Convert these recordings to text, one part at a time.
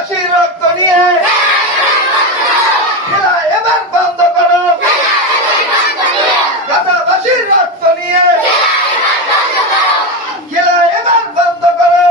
গাজাবাসীর রক্ত নিয়ে খেলা এবার বন্ধ করো। গাজাবাসীর রক্ত নিয়ে খেলা এবার বন্ধ করো।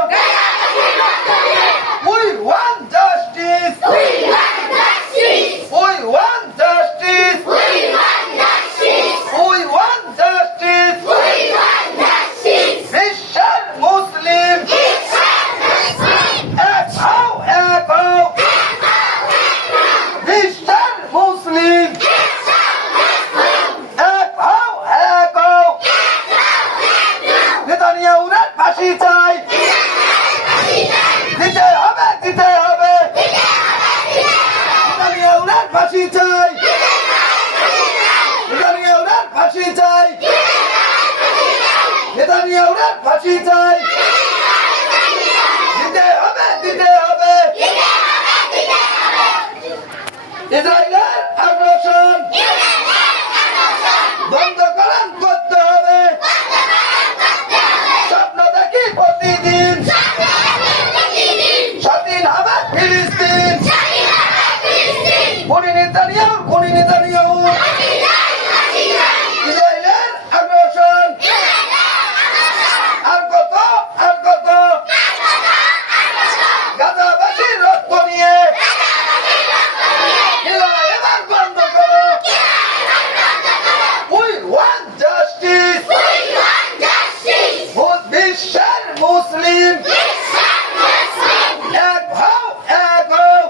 We want justice. We want justice. We want justice. We want justice. We want justice. We want justice. Christian, Muslim. Christian, Muslim. Ek hao, ek hao. Ek hao, ek hao. Christian, Muslim. Christian, Muslim. Ek hao, ek hao. Ek hao, ek hao. নেতানিয়াহুর ফাঁসি চাই। দিতে হবে, দিতে হবে। নেতানিয়াহুর ফাঁসি চাই। নেতানিয়াহুর ফাঁসি চাই। নেতানিয়াহুর ফাঁসি চাই। দিতে হবে, দিতে হবে। ইসরায়েলের আগ্রাসন বন্ধ করেন, করতে হবে। স্বপ্ন দেখি প্রতিদিন স্বাধীন হবে ফিলিস্তিন। খুনি নেতানিয়াহু, খুনি নেতানিয়াহু। ইসরায়েলের আগ্রাসন আর কত, আর কত। গাজাবাসীর রক্ত নিয়ে খেলা এবার বন্ধ করো। We want justice. We want justice. বিশ্বের মুসলিম এক হও, এক হও।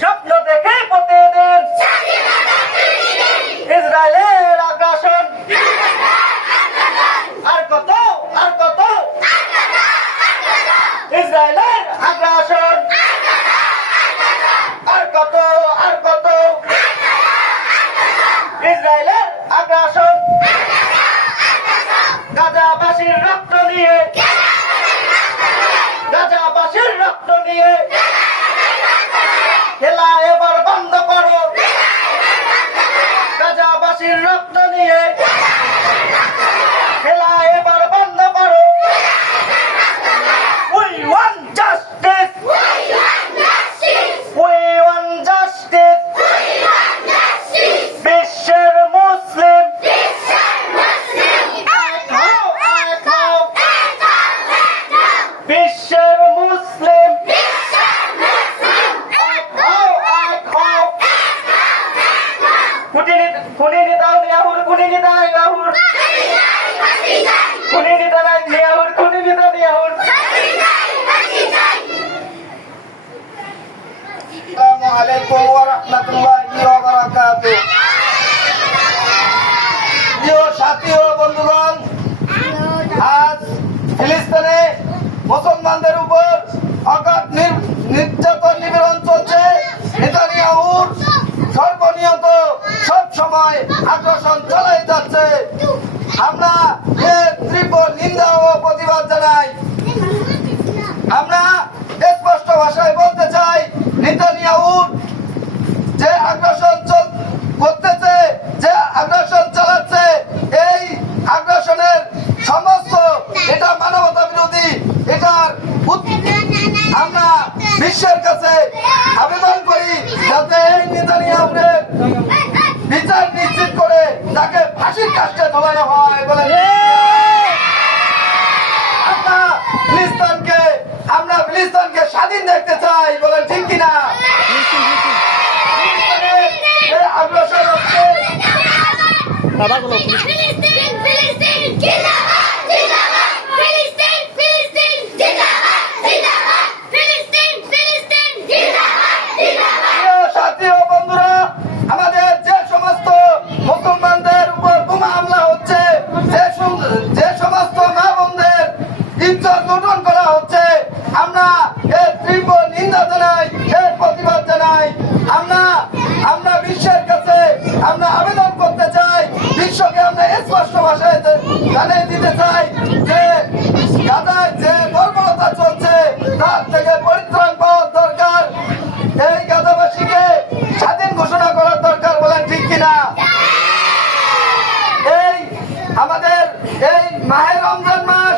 স্বপ্ন দেখে প্রতিদিন ইসরায়েলের আগ্রাসন আর কত, আর কত। ইসরায়েলের আগ্রাসন আর কত, আর কত। ইসরায়েলের আগ্রাসন গাজাবাসীর রক্ত নিয়ে, গাজাবাসীর রক্ত নিয়ে খেলা এবার বন্ধ করো। গাজাবাসীর রক্ত নিয়ে খেলা এবার বন্ধ করো। We want justice. We want justice. We want justice. We want justice. বিশ্বের মুসলিম এক হও, এক হও। বিশ্বের মুসলিম এক হও, এক হও। খুনি নেতানিয়াহুর, খুনি নেতানিয়াহুর। খুনি নেতানিয়াহুর, খুনি নেতানিয়াহুর। আসসালামু আলাইকুম ওয়া রাহমাতুল্লাহি ওয়া বারাকাতুহু। প্রিয় সাথী ও বন্ধুগণ, আজ ফিলিস্তিনে মুসলমানদের উপর অগাধ নির্যাতন নিপীড়ন চলছে। নেতানিয়াহুর সর্বনিয়ত সব সময় আগ্রাসন চালাই যাচ্ছে। আমরা এর তীব্র নিন্দা ও প্রতিবাদ জানাই। আমরা স্পষ্ট ভাষায় বলতে চাই, নেতানিয়াহুর যে আগ্রাসন করতেছে, যে আগ্রাসন চালাচ্ছে, এই আগ্রাসনের সমস্ত এটা মানবতা বিরোধী। এটার আমরা বিশ্বের কাছে আবেদন করি যাতে এই নেতানিয়াহুর বিচার নিশ্চিত করে তাকে ফাঁসির কাস্টে ঝোলানো হয়। বলে আমরা ফিলিস্তিনকে স্বাধীন দেখতে চাই। বলেন ঠিক কিনা? আগ্রাসন হচ্ছে সাথী ও বন্ধুরা, আমাদের যে সমস্ত মুসলমানদের উপর বোমা হামলা হচ্ছে, যে সমস্ত মা বোনদের ইজ্জত লুণ্ঠন করা হচ্ছে, আমরা এর তীব্র নিন্দা জানাই, এর প্রতিবাদ জানাই। আমরা বিশ্বের কাছে আমরা আবেদন করতে চাই, বিশ্বকে আমরা স্পষ্ট ভাষায় জানিয়ে দিতে চাই যে গাজায় যে বর্বরতা চলছে তার থেকে পরিত্রাণ পাওয়ার দরকার। এই গাজাবাসীকে স্বাধীন ঘোষণা করার দরকার। বলেন ঠিক কিনা? এই আমাদের এই মাহে রমজান মাস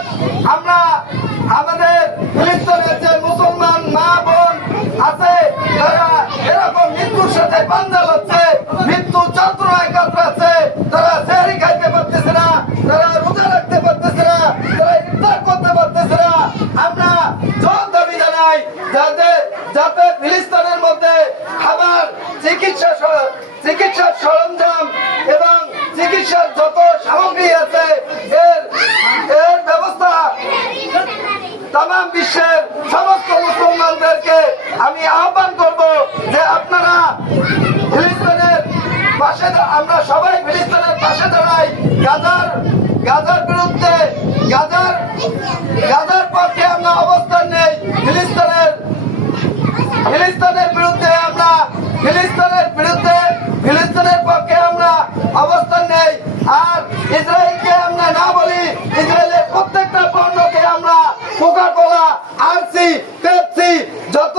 আমি আহ্বান করব যে আপনারা ফিলিস্তিনের পাশে, আমরা সবাই ফিলিস্তিনের পাশে দাঁড়াই। গাজার বিরুদ্ধে, গাজার পক্ষে আমরা অবস্থান নেই। ফিলিস্তিনের বিরুদ্ধে আমরা, ফিলিস্তিনের পক্ষে আমরা অবস্থান নেই। আর ইসরায়েলকে আমরা না বলি, ইসরায়েলের প্রত্যেকটা পণ্যকে আমরা কোকা কোলা, আরসি, পেপসি, যত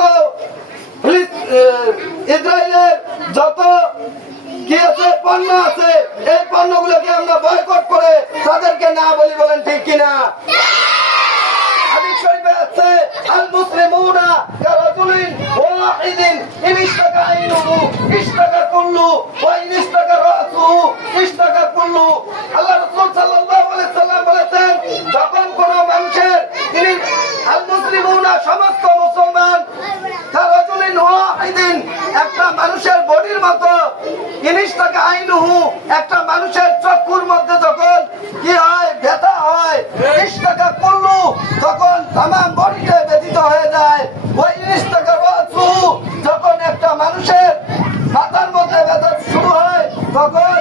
ইসরায়েলের যত কি আছে পণ্য আছে, এই পণ্যগুলোকে আমরা বয়কট করে তাদেরকে না বলি। বলেন ঠিক কিনা? হাদিস শরীফে আছে, আল মুসলিমুনা কারাজুলিন ওয়াহিদিন ইনিশতাকা আইনুহু ইশতাকা কুল্লু ওয়া ইনিশতাকা রাসুহু ইশতাকা কুল্লু। আল্লাহ রাসূল সাল্লাল্লাহু আলাইহি সাল্লাম বলেছেন, যখন কোন মানুষের, তিনি আল মুসলিমুনা সমস্ত মুসলমান, কারাজুলিন ওয়াহিদিন একটা মানুষের বডির মতো, ইনিশতাকা আইনুহু একটা মানুষের চক্ষুর মধ্যে যখন কি হয়, ব্যথা হয়, ইশতাকা কুল্লু তখন তামাম বডিতে ব্যথিত হয়ে যায়। ওই ইনিশতাকা রাসুহু যখন একটা মানুষের মাথার মধ্যে ব্যথা শুরু হয় তখন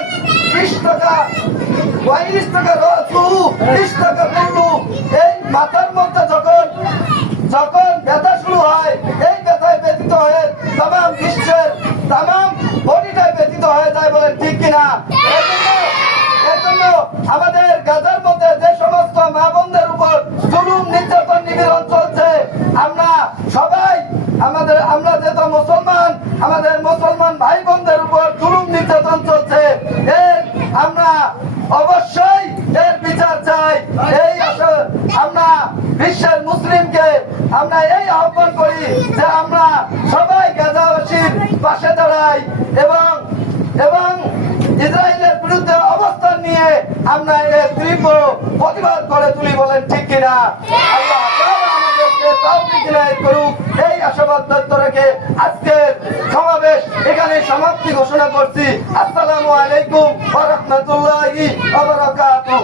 ইশতাকা ওয়া ইনিশতাকা রাসুহু ইশতাকা কুল্লু। এই মাথার মধ্যে যখন ব্যথা শুরু হয়, এই ব্যথায় ব্যথিত হয়ে তামাম বিশ্বের তামাম বডিটাই ব্যথিত হয়ে যায়। বলেন ঠিক কিনা? এই জন্য আমাদের গাজার মধ্যে যে সমস্ত মা বোনদের উপর জুলুম, নির্যাতন, নিপীড়ন চলছে, আমরা সবাই আমরা যেহেতু মুসলমান, আমাদের মুসলমান ভাই বোনদের উপর জুলুম নির্যাতন চলছে, আমরা অবশ্যই এর বিচার চাই। আমরা বিশ্বের মুসলিমকে আমরা এই আহ্বান করি যে আমরা সবাই গাজাবাসীর পাশে দাঁড়াই এবং ইসরায়েলের বিরুদ্ধে অবস্থান নিয়ে আমরা এর তীব্র প্রতিবাদ করে তুলি। বলেন ঠিক কিনা? আল্লাহ তাআলা আমাদেরকে তৌফিক ইনায়েত করুক। এই আশাবাদ ব্যক্ত রেখে আজকের সমাবেশ এখানে সমাপ্তি ঘোষণা করছি। আসসালামু আলাইকুম ওয়া রাহমাতুল্লাহি ওয়া বারাকাতুহু।